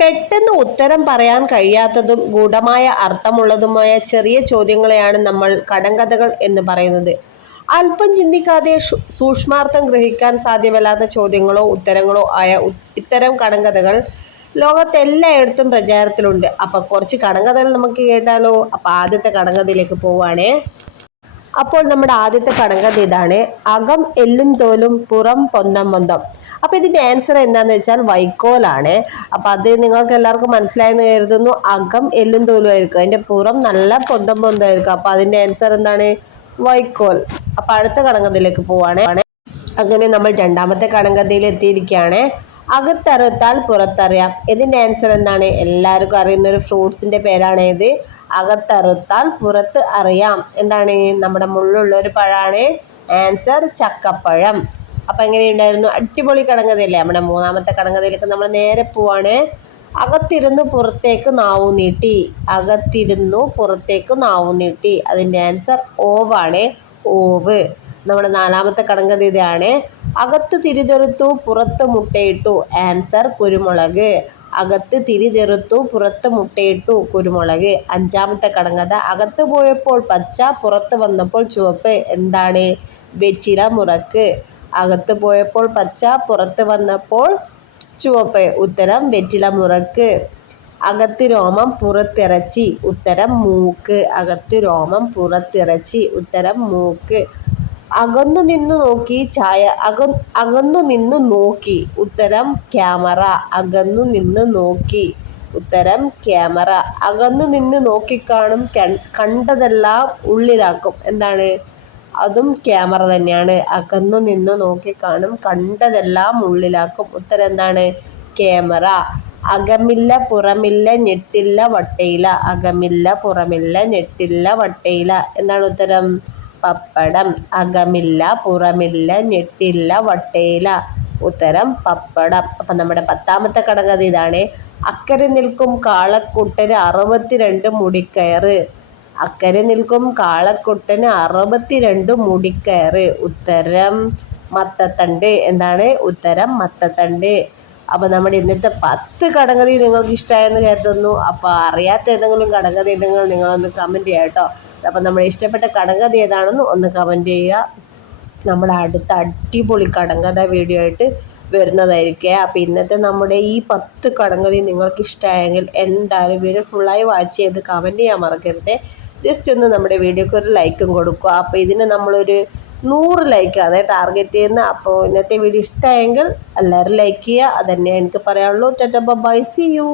പെട്ടെന്ന് ഉത്തരം പറയാൻ കഴിയാത്തതും ഗൂഢമായ അർത്ഥമുള്ളതുമായ ചെറിയ ചോദ്യങ്ങളെയാണ് നമ്മൾ കടങ്കഥകൾ എന്ന് പറയുന്നത്. അല്പം ചിന്തിക്കാതെ സൂക്ഷ്മാർത്ഥം ഗ്രഹിക്കാൻ സാധ്യമല്ലാത്ത ചോദ്യങ്ങളോ ഉത്തരങ്ങളോ ആയ ഇത്തരം കടങ്കഥകൾ ലോകത്തെല്ലായിടത്തും പ്രചാരത്തിലുണ്ട്. അപ്പൊ കുറച്ച് കടങ്കഥകൾ നമുക്ക് കേട്ടാലോ? അപ്പൊ ആദ്യത്തെ കടങ്കഥയിലേക്ക് പോവാണേ. അപ്പോൾ നമ്മുടെ ആദ്യത്തെ കടങ്കഥ ഇതാണ്. അകം എല്ലും തോലും പുറം പൊന്തം പൊന്തം അപ്പൊ ഇതിന്റെ ആൻസർ എന്താന്ന് വെച്ചാൽ വൈക്കോലാണ് അപ്പൊ അത് നിങ്ങൾക്ക് എല്ലാവർക്കും മനസ്സിലായെന്ന് കരുതുന്നു. അകം എല്ലും തോലും ആയിരിക്കും. അതിന്റെ പുറം നല്ല പൊന്തം പൊന്തമായിരിക്കും അപ്പൊ അതിന്റെ ആൻസർ എന്താണ്? വൈക്കോൽ. അപ്പൊ അടുത്ത കടങ്കഥയിലേക്ക് പോവാണ്. അങ്ങനെ നമ്മൾ രണ്ടാമത്തെ കടങ്കഥയിൽ എത്തിയിരിക്കുകയാണ്. അകത്തറുത്താൽ പുറത്തറിയാം. ഇതിന്റെ ആൻസർ എന്താണ്? എല്ലാവർക്കും അറിയുന്ന ഒരു ഫ്രൂട്ട്സിന്റെ പേരാണ് ഇത്. അകത്തറുത്താൽ പുറത്ത് അറിയാം. എന്താണ്? നമ്മുടെ മുള്ളുള്ള ഒരു പഴമാണ്. ആൻസർ ചക്കപ്പഴം. അപ്പൊ എങ്ങനെയുണ്ടായിരുന്നു? അടിപൊളി കടങ്കഥയല്ലേ? നമ്മുടെ മൂന്നാമത്തെ കടങ്കഥയിലേക്ക് നമ്മൾ നേരെ പോവാണ്. അകത്തിരുന്നു പുറത്തേക്ക് നാവു നീട്ടി. അകത്തിരുന്നു പുറത്തേക്ക് നാവു നീട്ടി. അതിന്റെ ആൻസർ ഓവാണ് ഓവ്. നമ്മുടെ നാലാമത്തെ കടങ്കഥ ഇതാണ്. അകത്ത് തിരിതെറുത്തു പുറത്ത് മുട്ടയിട്ടു. ആൻസർ കുരുമുളക്. അകത്ത് തിരിതെറുത്തു പുറത്ത് മുട്ടയിട്ടു. കുരുമുളക്. അഞ്ചാമത്തെ കടങ്കഥ. അകത്ത് പോയപ്പോൾ പച്ച പുറത്ത് വന്നപ്പോൾ ചുവപ്പ്. എന്താണ്? വെറ്റില മുറക്ക്. അകത്ത് പോയപ്പോൾ പച്ച പുറത്ത് വന്നപ്പോൾ ചുവപ്പ്. ഉത്തരം വെറ്റില മുറക്ക്. അകത്ത് രോമം പുറത്തിറച്ചി. ഉത്തരം മൂക്ക്. അകത്ത് രോമം പുറത്തിറച്ചി. ഉത്തരം മൂക്ക്. അകന്നു നിന്നു നോക്കി ചായ. അക അകന്നു നിന്നു നോക്കി. ഉത്തരം ക്യാമറ. അകന്നു നിന്ന് നോക്കി. ഉത്തരം ക്യാമറ. അകന്നു നിന്ന് നോക്കിക്കാണും കണ്ടതെല്ലാം ഉള്ളിലാക്കും. എന്താണ്? അതും ക്യാമറ തന്നെയാണ്. അകന്നു നിന്ന് നോക്കിക്കാണും കണ്ടതെല്ലാം ഉള്ളിലാക്കും. ഉത്തരം എന്താണ്? ക്യാമറ. അകമില്ല പുറമില്ല ഞെട്ടില്ല വട്ടയില. അകമില്ല പുറമില്ല ഞെട്ടില്ല വട്ടയില. എന്താണ് ഉത്തരം? പപ്പടം. അകമില്ല പുറമില്ല ഞെട്ടില്ല വട്ടയില. ഉത്തരം പപ്പടം. അപ്പം നമ്മുടെ പത്താമത്തെ കടകഥ ഇതാണ്. അക്കരെ നിൽക്കും കാളക്കൂട്ടര് അറുപത്തിരണ്ട് മുടിക്കയറ്. അക്കരെ നിൽക്കും കാളക്കുട്ടന് അറുപത്തിരണ്ട് മുടിക്കയറ്. ഉത്തരം മത്തത്തണ്ട്. എന്താണ്? ഉത്തരം മത്തത്തണ്ട്. അപ്പോൾ നമ്മുടെ ഇന്നത്തെ പത്ത് കടങ്കഥ നിങ്ങൾക്ക് ഇഷ്ടമായെന്ന് കരുതുന്നു. അപ്പോൾ അറിയാത്ത ഏതെങ്കിലും കടങ്കഥ ഉണ്ടെങ്കിൽ നിങ്ങളൊന്ന് കമന്റ് ചെയ്യുക കേട്ടോ. അപ്പൊ നമ്മുടെ ഇഷ്ടപ്പെട്ട കടങ്കഥ ഏതാണെന്ന് ഒന്ന് കമന്റ് ചെയ്യുക. നമ്മുടെ അടുത്ത അടിപൊളി കടങ്കഥ വീഡിയോ ആയിട്ട് വരുന്നതായിരിക്കും. അപ്പോൾ ഇന്നത്തെ നമ്മുടെ ഈ പത്ത് കടങ്കഥയും നിങ്ങൾക്ക് ഇഷ്ടമായെങ്കിൽ എന്തായാലും വീഡിയോ ഫുള്ളായി വാച്ച് ചെയ്ത് കമന്റ് ചെയ്യാൻ മറക്കരുത്. ജസ്റ്റ് ഒന്ന് നമ്മുടെ വീഡിയോക്ക് ഒരു ലൈക്കും കൊടുക്കുക. അപ്പോൾ ഇതിന് നമ്മളൊരു നൂറ് ലൈക്ക് അതേ ടാർഗറ്റ് ചെയ്യുന്ന അപ്പോൾ ഇന്നത്തെ വീഡിയോ ഇഷ്ടമായെങ്കിൽ എല്ലാവരും ലൈക്ക് ചെയ്യുക. അതന്നെ എനിക്ക് പറയാനുള്ളൂ. Tata by C U